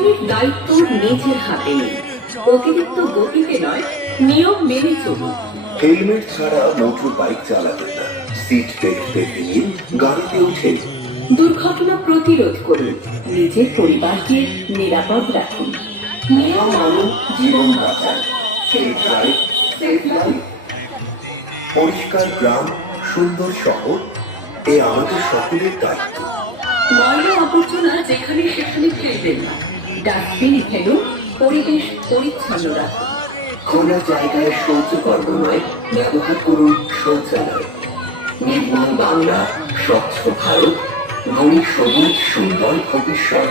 জীবনের দায়িত্ব নিজের হাতে নিন, অতিরিক্ত গতিতে নয়, নিয়ম মেনে চলুন। হেলমেট ছাড়া মোটর বাইক চালাবেন না, সিট বেল্ট বেঁধে নিন, গাড়িতে উঠে দুর্ঘটনা প্রতিরোধ করুন, নিজের পরিবারকে নিরাপদ রাখুন। নিয়ম মানুন, জীবন বাঁচায়। Safe drive, safe life. পরিষ্কার গ্রাম, সুন্দর শহর, এ আমাদের সকলের দায়িত্ব। ময়লা আবর্জনা যেখানে সেখানে ফেলবেন না, ডাস্টবিনে ফেলুন, পরিবেশ পরিচ্ছন্ন রাখুন। খোলা জায়গায় শৌচকর্ম নয়, ব্যবহার করুন শৌচালয়। নির্মল বাংলা, স্বচ্ছ ভারত, গণিত সবুজ সুন্দর ভবিষ্যৎ।